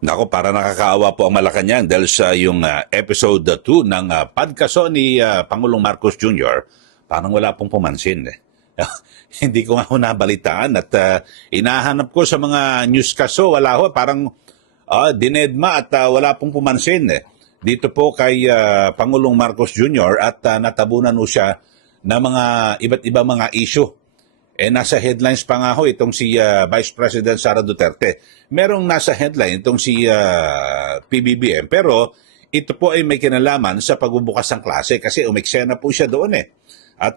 Nako, para nakakaawa po ang Malacanang dahil sa yung episode 2 ng podcast ni Pangulong Marcos Jr., parang wala pong pumansin. Hindi ko nga ho nabalitaan at inahanap ko sa mga newscasto, wala ho, parang dinedma at wala pong pumansin. Dito po kay Pangulong Marcos Jr. at natabunan ho siya ng mga iba't ibang mga issue. Nasa headlines pa nga ho itong si Vice President Sara Duterte. Merong nasa headline itong si PBBM, pero ito po ay may kinalaman sa pagbubukas ng klase kasi umeksena po siya doon At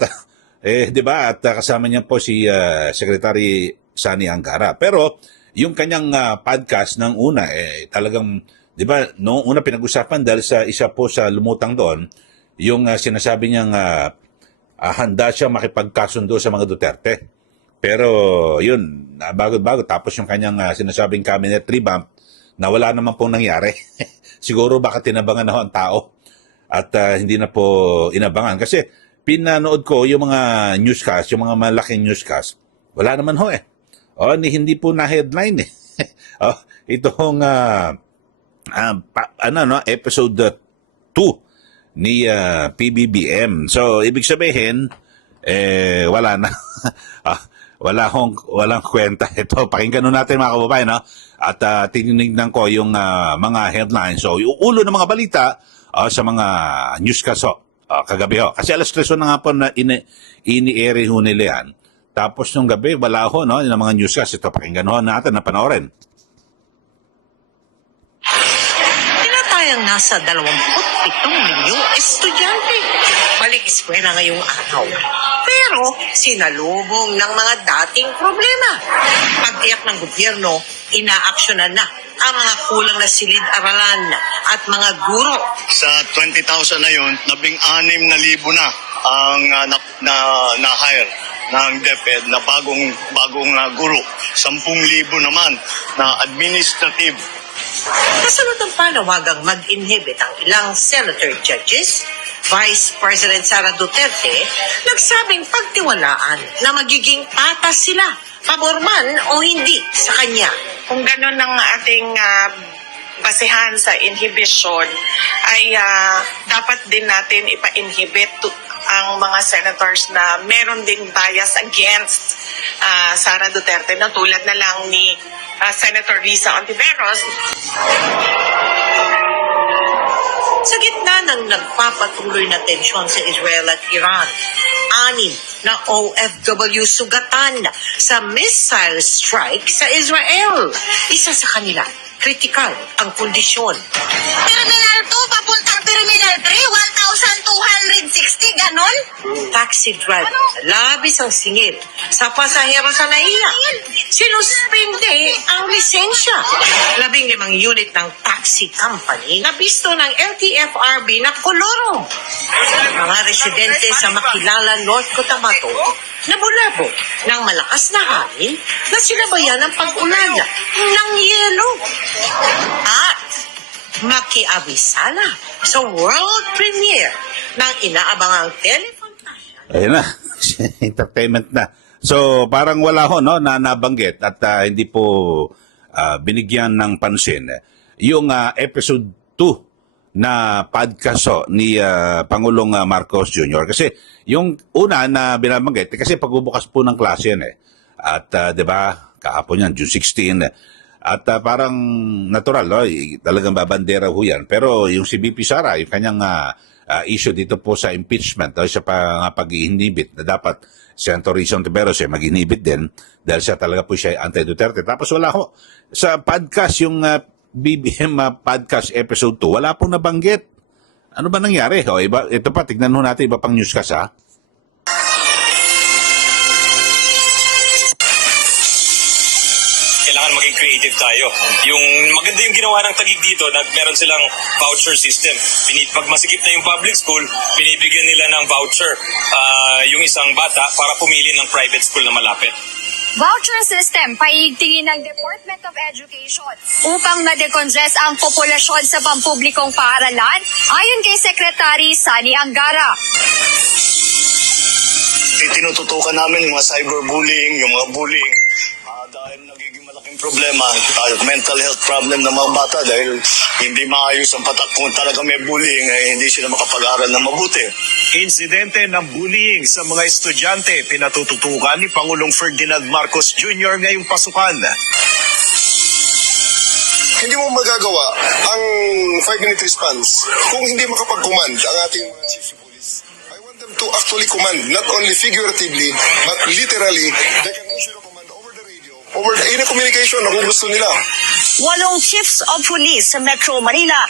di ba? At kasama niya po si Secretary Sani Angara. Pero yung kanyang podcast ng una talagang, di ba, noong una pinag-usapan dahil sa isa po sa lumutang doon, yung sinasabi niyang handa siya makipagkasundo sa mga Duterte. Pero yun, bago-bago tapos yung kanyang sinasabing cabinet revamp na wala naman pong nangyari. Siguro baka tinabangan na ho ang tao at hindi na po inabangan. Kasi pinanood ko yung mga newscast, yung mga malaking newscast, wala naman ho hindi po na headline itong episode 2 ni PBBM. So, ibig sabihin, wala na. Walang kwenta. Ito, pakinggan natin mga kababayan, no? At tinignan ko yung mga headlines. So, yung ulo ng mga balita sa mga newscast kagabi ho. Kasi alas 3 na nga po na ini-air ho nila yan. Tapos nung gabi, wala ho, no? Yung mga newscast. Ito, pakinggan ho natin na panoorin. Tinatayang nasa 27 milyong estudyante. Balik eskwela ngayong araw. Pero sinalubong ng mga dating problema. Pagtiyak ng gobyerno, inaaksyonan na ang mga kulang na silid-aralan at mga guro. Sa 20,000 na yun, 16,000 na ang na-hire ng DepEd na bagong guro. 10,000 naman na administrative. Kasunod ang panawagang mag-inhibit ang ilang senator judges, Vice President Sara Duterte nagsabing pagtiwalaan na magiging patas sila, pabor man o hindi sa kanya. Kung gano'n ang ating basehan sa inhibition, ay dapat din natin ipa-inhibit ang mga senators na meron ding bias against Sara Duterte, na tulad na lang ni Senator Risa Ontiveros. Sa gitna ng nagpapatuloy na tensyon sa Israel at Iran, 6 na OFW sugatan sa missile strike sa Israel. Isa sa kanila, kritikal ang kondisyon. Terminal 2 papuntang Terminal 3, 1,260, ganon? Taxi driver, labis ang singil sa pasahero sa naiya. Sinuspinde ang lisensya. 15 unit ng taxi company na bisto ng LTFRB na kolorong. Mga residente sa makilala North Cotabato nabulabog ng malakas na hangin na sinabayan ng pag-ulala ng yelo. At makiabisala sa world premiere ng inaabangang telephone fashion. Ayun na, entertainment na. So, parang wala ho, no, na nabanggit at hindi po binigyan ng pansin yung episode 2 na podcast ni Pangulong Marcos Jr. Kasi yung una na binabanggit, kasi pagbubukas po ng klase yan At, di ba, kahapon yan, June 16. At parang natural, no? Talagang babandera ho yan. Pero yung si BP Sara, yung kanyang issue dito po sa impeachment, sa pag-inhibit na dapat Senator Risa Ontiveros mag-inhibit din dahil siya talaga po siya anti-Duterte. Tapos wala ho. Sa podcast, yung BBM podcast episode 2, wala pong nabanggit. Ano ba nangyari? Ito pa, tignan ho natin iba pang newscast Kailangan maging creative tayo. Yung maganda yung ginawa ng Taguig dito, meron silang voucher system. Pag masikip na yung public school, binibigyan nila ng voucher yung isang bata para pumili ng private school na malapit. Voucher system paigtingin ng Department of Education upang ma-decongest ang populasyon sa pampublikong paaralan ayon kay Secretary Sani Angara. Tinututukan namin yung mga cyberbullying, yung mga bullying. Dahil nagiging malaking problema, mental health problem ng mga bata dahil hindi maayos ang patak. Kung talaga may bullying, hindi sila makapag-aral na mabuti. Insidente ng bullying sa mga estudyante pinatututukan ni Pangulong Ferdinand Marcos Jr. ngayong pasukan. Hindi mo magagawa ang 5-minute response kung hindi makapag-command ang ating mga chief of police. I want them to actually command, not only figuratively, but literally, they can issue a command over the radio, over the any communication na kung gusto nila. 8 chiefs of police sa Metro Manila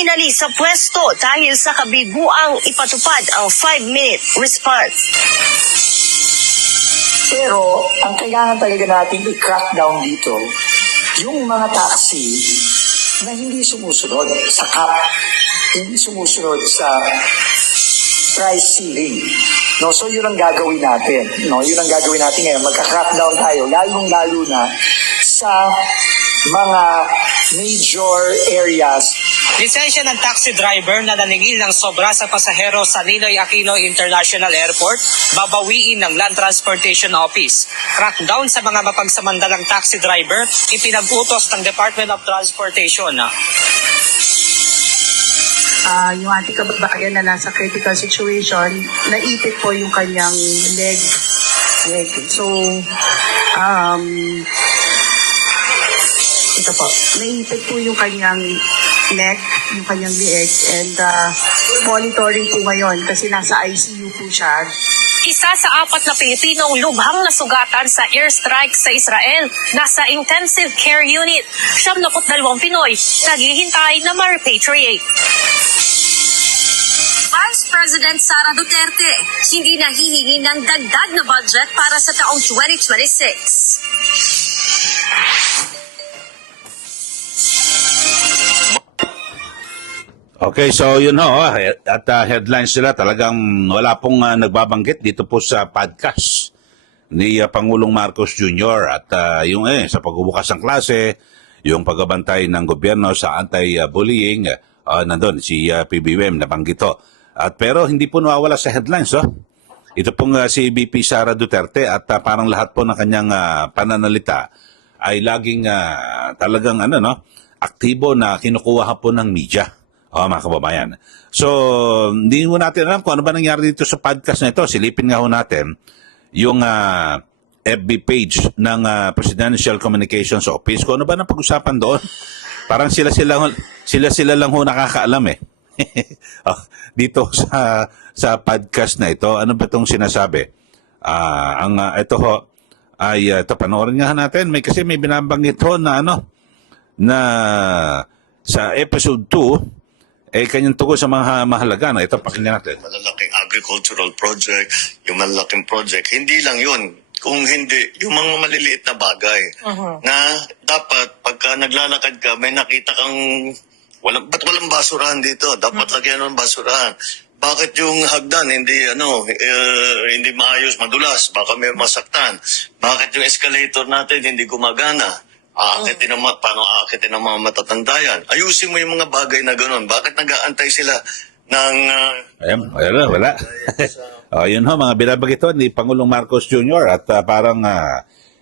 inalis sa pwesto dahil sa kabiguang ipatupad ang 5-minute response. Pero ang kailangan talaga natin i-crack down dito, yung mga taxi na hindi sumusunod sa cap, hindi sumusunod sa price ceiling. No, so yun ang gagawin natin. No, yun ang gagawin natin ngayon. Magka-crack down tayo, lalong-lalo na sa mga major areas. Lisensya ng taxi driver na naningil ng sobra sa pasahero sa Ninoy Aquino International Airport, babawiin ng Land Transportation Office. Crackdown sa mga mapagsamandalang taxi driver, ipinag-utos ng Department of Transportation. Yung ating kababayan na nasa critical situation, naipit po yung kanyang leg. So, ito po, naipit po yung kanyang neck, yung kanyang lieg, and monitoring po ngayon kasi nasa ICU po siya. Isa sa 4 na Pilipinong lubhang nasugatan sa airstrike sa Israel, nasa intensive care unit. 72 Pinoy naghihintay na ma-repatriate. Vice President Sara Duterte hindi nahihingi ng dagdag na budget para sa taong 2026. Okay, so yun ho, at headlines sila talagang wala pong nagbabanggit dito po sa podcast ni Pangulong Marcos Jr. At yung sa pagbubukas ng klase, yung pagbabantay ng gobyerno sa anti-bullying, nandun si PBBM nabanggit to. At pero hindi po nawawala sa headlines, Ito pong si VP Sara Duterte at parang lahat po ng kanyang pananalita ay laging talagang aktibo na kinukuha po ng media. Mga kababayan. So, hindi mo natin alam kung ano ba nangyari dito sa podcast na ito. Silipin nga ho natin yung FB page ng Presidential Communications Office. Kung ano ba napag-usapan doon? Parang sila lang ho nakakaalam dito sa podcast na ito. Ano ba itong sinasabi? Ito ho ay ito panoorin nga natin. Kasi may binabanggit ho na na sa episode 2 kanyang tugon sa mga mahalaga. Ito, pakinggan natin. Malalaking agricultural project, yung malalaking project, hindi lang yun. Kung hindi, yung mga maliliit na bagay na dapat pagka naglalakad ka, may nakita kang ba't walang basurahan dito? Dapat lagyan ng basurahan. Bakit yung hagdan hindi maayos, madulas, baka may masaktan? Bakit yung escalator natin hindi gumagana? Paano aakitin ng mga matatanda yan? Ayusin mo yung mga bagay na gano'n. Bakit nag-aantay sila ng... Wala. Yun ho, mga binabagit ni Pangulong Marcos Jr. At parang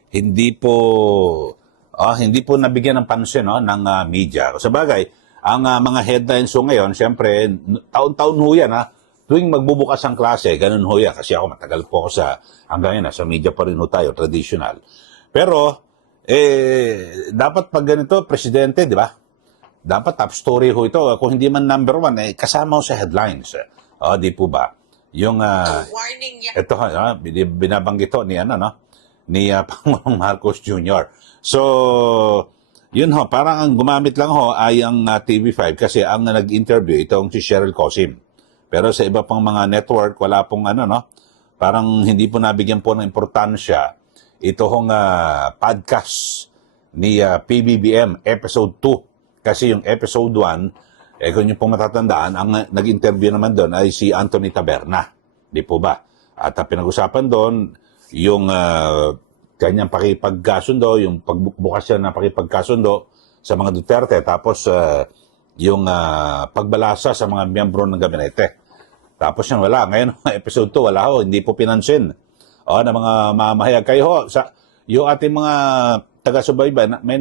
hindi po nabigyan ng pansin ng media. Sa bagay, ang mga headlines ho ngayon, siyempre, taon-taon ho yan. Tuwing magbubukas ang klase, ganun ho yan. Kasi ako matagal po ako hanggang yan, sa media pa rin ho tayo, traditional. Pero, dapat pag ganito, presidente, di ba? Dapat top story ho ito. Kung hindi man number 1, kasama ho sa headlines. Di po ba? Yung, ito binabanggit ho ni Pangulong Marcos Jr. So, yun ho, parang ang gumamit lang ho ay ang TV5 kasi ang nag-interview itong si Cheryl Cosim. Pero sa iba pang mga network, wala pong parang hindi po nabigyan po ng importansya ito hong podcast ni PBBM episode 2. Kasi yung episode 1, kung yung pong matatandaan, ang nag-interview naman doon ay si Anthony Taberna. Di po ba? At pinag-usapan doon yung kanyang pakipagkasundo, yung pagbukas siya na pakipagkasundo sa mga Duterte, tapos yung pagbalasa sa mga miyembro ng gabinete. Tapos yan wala. Ngayon, episode 2, wala ho, hindi po pinansin. Na mga mamahayag kayo ho, yung ating mga taga-subaybay, may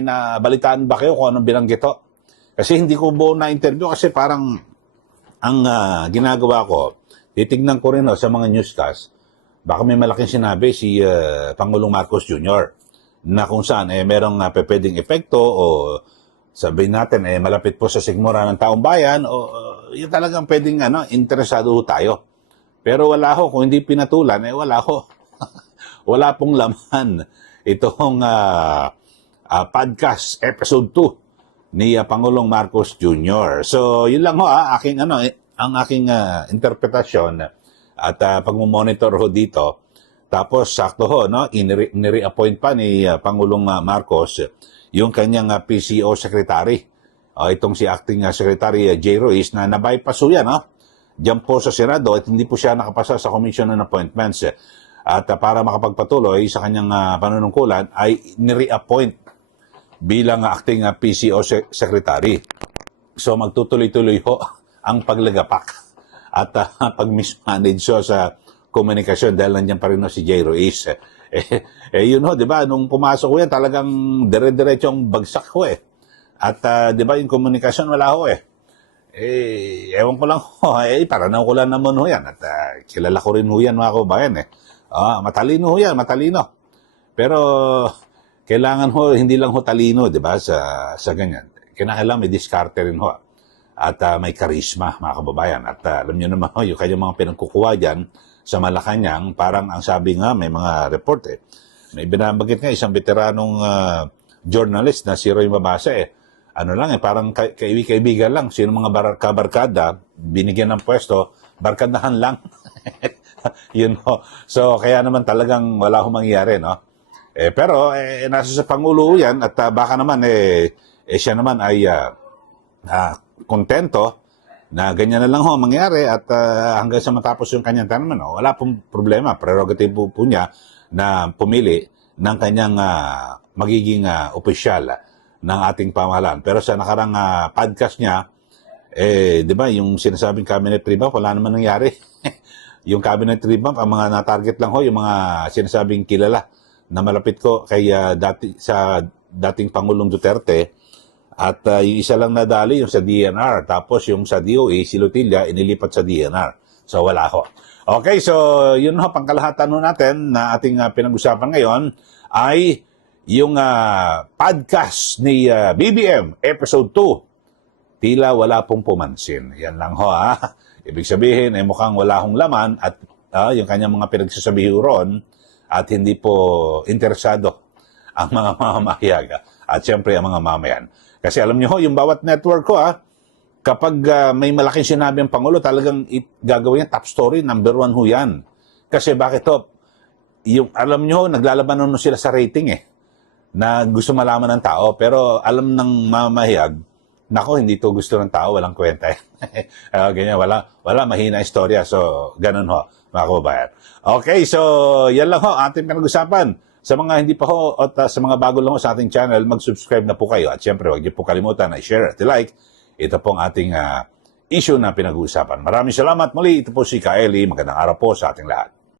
nabalitaan ba kayo kung anong binanggit ho? Kasi hindi ko buo na-interview kasi parang ang ginagawa ko, titignan ko rin sa mga newscast, baka may malaking sinabi si Pangulong Marcos Jr. na kung saan merong pwedeng epekto o sabihin natin malapit po sa sigmura ng taong bayan o yun talagang pwedeng interesado tayo. Pero wala ho, kung hindi pinatulan, wala ho. Wala pong laman itong podcast episode 2 ni Pangulong Marcos Jr. So, yun lang ho, ang aking interpretasyon at pagmumonitor ho dito. Tapos, sakto ho, nire-appoint pa ni Pangulong Marcos yung kanyang PCO secretary. Itong si acting secretary J. Ruiz na nabypass ho yan, Diyan po sa Senado at hindi po siya nakapasa sa Commission on Appointments. At para makapagpatuloy sa kanyang panunungkulan ay nire-appoint bilang acting PCO secretary. So magtutuloy-tuloy ho ang paglagapak at pag-mismanage sa komunikasyon dahil nandiyan pa rin si J. Ruiz. Yun ho, di ba? Nung pumasok ko yan, talagang dire-diretsong bagsak ho At di ba yung komunikasyon wala ho ewan ko lang ho, paranaw ko lang naman ho yan. At kilala ko rin ho yan mga kabayan matalino ho yan, matalino. Pero kailangan ho, hindi lang ho talino, di ba, sa ganyan. Kailangan may diskarte rin ho. At may karisma, mga kababayan. At alam nyo naman ho, yung kanyang mga pinagkukuha dyan sa Malacanang, parang ang sabi nga, may mga report May binabagit nga isang veteranong journalist na si Roy Mabasa parang kaibigan lang. Sino mga kabarkada, binigyan ng pwesto, barkadahan lang. Yun ho. So, kaya naman talagang wala ho mangyayari, pero, nasa sa Pangulo yan at baka naman, siya naman ay kontento na ganyan na lang ho mangyari at hanggang sa matapos yung kanyang tanaman, wala pong problema. Prerogative po niya na pumili ng kanyang magiging opisyal ng ating pamahalaan. Pero sa nakarang podcast niya, di ba, yung sinasabing cabinet revamp, wala naman nangyari. Yung cabinet revamp, ang mga na-target lang ho, yung mga sinasabing kilala na malapit ko kay sa dating Pangulong Duterte at yung isa lang nadali yung sa DNR tapos yung sa DOE si Lutilla inilipat sa DNR. So wala ho. Okay, so yun ho pangkalahatan ho natin na ating pinag-usapan ngayon ay yung podcast ni BBM episode 2. Tila wala pong pumansin. Yan lang ho Ibig sabihin mukhang wala hong laman at yung kanyang mga pinagsasabihin ron at hindi po interesado ang mga mamamahayag at siyempre ang mga mamayan. Kasi alam niyo ho, yung bawat network ko kapag may malaking sinabi ang Pangulo, talagang gagawin yan, top story, number 1 ho yan. Kasi bakit ho? Yung, alam niyo ho, naglalaban nun sila sa rating na gusto malaman ng tao, pero alam ng mamamahayag, nako, hindi to gusto ng tao, walang kwenta ganyan, wala mahina istorya. So, ganun ho, mga kababayan. Okay, so, yan lang ho, ating pinag-usapan. Sa mga hindi pa ho, at sa mga bago lang ho sa ating channel, mag-subscribe na po kayo. At syempre, huwag niyo po kalimutan na i-share at i-like. Ito pong ating issue na pinag-uusapan. Maraming salamat muli. Ito po si Kaeli. Magandang araw po sa ating lahat.